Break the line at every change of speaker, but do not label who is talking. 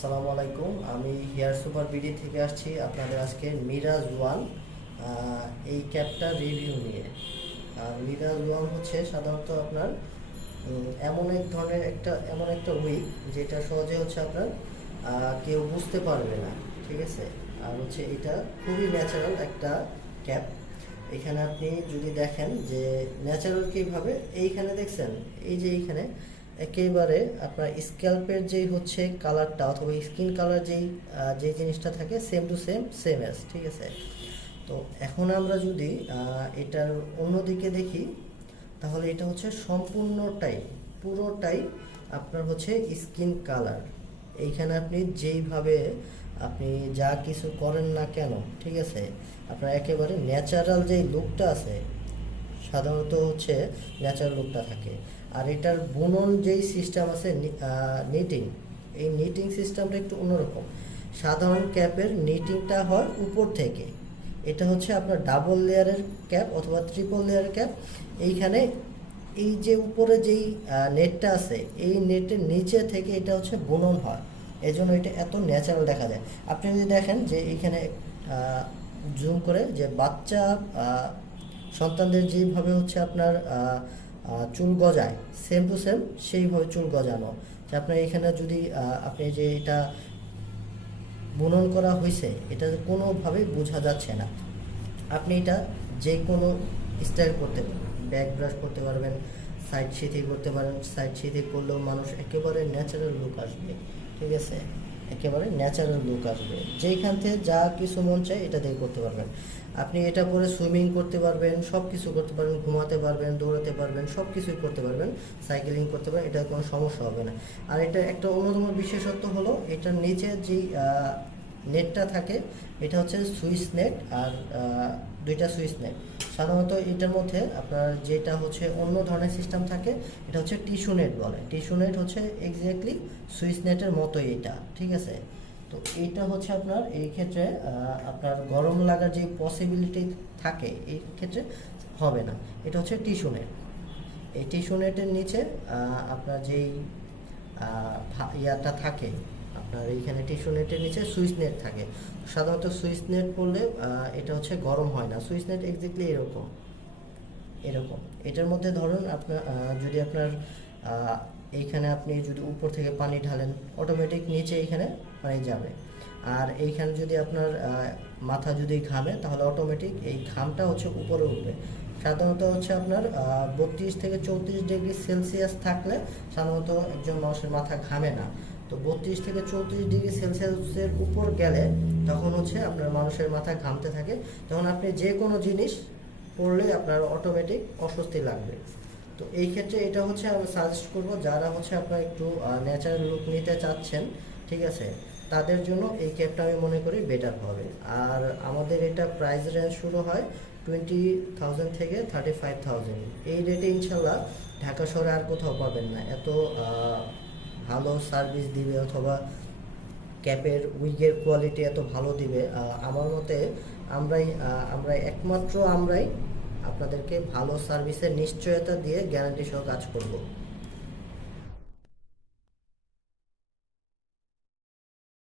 আসসালামু আলাইকুম। আমি হেয়ার সুপার বিডি থেকে আসছি আপনাদের আজকে মিরাজ ওয়ান এই ক্যাপটা রিভিউ নিয়ে। আর মিরাজ ওয়ান হচ্ছে সাধারণত আপনার এমন এক ধরনের একটা, এমন একটা উইক যেটা সহজে হচ্ছে আপনার কেউ বুঝতে পারবে না, ঠিক আছে? আর হচ্ছে এটা খুবই ন্যাচারাল একটা ক্যাপ। এখানে আপনি যদি দেখেন যে ন্যাচারাল কীভাবে, এইখানে দেখছেন, এই যে এইখানে একেবারে আপনার স্ক্যাল্পের যেই হচ্ছে কালারটা অথবা স্কিন কালার যেই যে জিনিসটা থাকে same to same same as ঠিক আছে? তো এখন আমরা যদি এটার অন্যদিকে দেখি, তাহলে এটা হচ্ছে সম্পূর্ণটাই, পুরোটাই আপনার হচ্ছে স্কিন কালার এইখানে আপনি যেইভাবে আপনি যা কিছু করেন না কেন, ঠিক আছে? আপনার একেবারে ন্যাচারাল যেই লুকটা আছে, সাধারণত হচ্ছে ন্যাচারাল লুকটা থাকে। আর এটার বুনন যেই সিস্টেম আছে নিটিং এই নিটিং সিস্টেমটা একটু অন্যরকম। সাধারণ ক্যাপের নিটিংটা হয় উপর থেকে। এটা হচ্ছে আপনার ডাবল লেয়ারের ক্যাপ অথবা ট্রিপল লেয়ারের ক্যাপ এইখানে এই যে উপরে যেই নেটটা আছে, এই নেটের নিচে থেকে এটা হচ্ছে বুনন হয়। এই জন্য এটা এত ন্যাচারাল দেখা যায়। আপনি যদি দেখেন যে এইখানে জুম করে যে বাচ্চা সন্তানদের যেইভাবে হচ্ছে আপনার চুল গজায়। সেম টু সেম সেইভাবে চুল গজানো। যে আপনার এখানে যদি আপনি যে এটা বুনন করা হয়েছে এটা কোনোভাবেই বোঝা যাচ্ছে না। আপনি এটা যে কোনো স্টাইল করতে পারেন। ব্যাক ব্রাশ করতে পারবেন সাইড সিথি করতে পারেন। সাইড সিথি করলেও মানুষ একেবারে ন্যাচারাল লুক আসবে। ঠিক আছে? একেবারে ন্যাচারাল লুক আসবে। যেইখান থেকে যা কিছু মন চায় এটা দিয়ে করতে পারবেন। আপনি এটা পরে সুইমিং করতে পারবেন সব কিছু করতে পারবেন, ঘুমাতে পারবেন, দৌড়াতে পারবেন সব কিছুই করতে পারবেন সাইকেলিং করতে পারবেন এটা কোনো সমস্যা হবে না। আর এটা একটা অন্যতম বিশেষত্ব হলো, এটার নিচে যেই নেটটা থাকে, এটা হচ্ছে সুইচ নেট আর দুইটা সুইচ নেট। সাধারণত এটার মধ্যে আপনার যেটা হচ্ছে অন্য ধরনের সিস্টেম থাকে, এটা হচ্ছে টিস্যু নেট বলে। টিস্যু নেট হচ্ছে এক্স্যাক্টলি সুইচ নেটের মতোই এটা, ঠিক আছে? তো এটা হচ্ছে আপনার, এই ক্ষেত্রে আপনার গরম লাগার যে পসিবিলিটি থাকে, এই ক্ষেত্রে হবে না। এটা হচ্ছে টিস্যু নেট। এই টিস্যু নেটের নিচে আপনার যেই ইয়াটা থাকে আপনার এইখানে টিস্যু নেটের নিচে সুইচ নেট থাকে। সাধারণত সুইচ নেট পড়লে এটা হচ্ছে গরম হয় না। সুইচ নেট এক্স্যাক্টলি এরকম। এরকম। এটার মধ্যে ধরুন আপনার যদি আপনার এইখানে আপনি যদি উপর থেকে পানি ঢালেন অটোমেটিক নিচে এইখানে পানি যাবে। আর এইখানে যদি আপনার মাথা যদি ঘামে, তাহলে অটোমেটিক এই ঘামটা হচ্ছে উপরে উঠবে। সাধারণত হচ্ছে আপনার বত্রিশ থেকে চৌত্রিশ ডিগ্রি সেলসিয়াস থাকলে সাধারণত একজন মানুষের মাথা ঘামে না। তো বত্রিশ থেকে চৌত্রিশ ডিগ্রি সেলসিয়াসের উপর গেলে তখন হচ্ছে আপনার মানুষের মাথা ঘামতে থাকে। তখন আপনি যে কোনো জিনিস পড়লে আপনার অটোমেটিক অস্বস্তি লাগবে। তো এই ক্ষেত্রে এটা হচ্ছে আমি সাজেস্ট করব, যারা হচ্ছে আপনার একটু ন্যাচারাল লুক নিতে চাচ্ছেন, ঠিক আছে? তাদের জন্য এই ক্যাবটা আমি মনে করি বেটার হবে। আর আমাদের এটা প্রাইস রেঞ্জ শুরু হয় টোয়েন্টি থাউজেন্ড থেকে থার্টি ফাইভ থাউজেন্ড এই রেটে ইনশাল্লাহ ঢাকা শহরে আর কোথাও পাবেন না। এত ভালো সার্ভিস দিবে অথবা ক্যাপের উইগের কোয়ালিটি এত ভালো দিবে আমার মতে আমরাই আমরাই আমরা একমাত্র আমরাই আপনাদেরকে ভালো সার্ভিসের নিশ্চয়তা দিয়ে গ্যারান্টি সহ কাজ করব।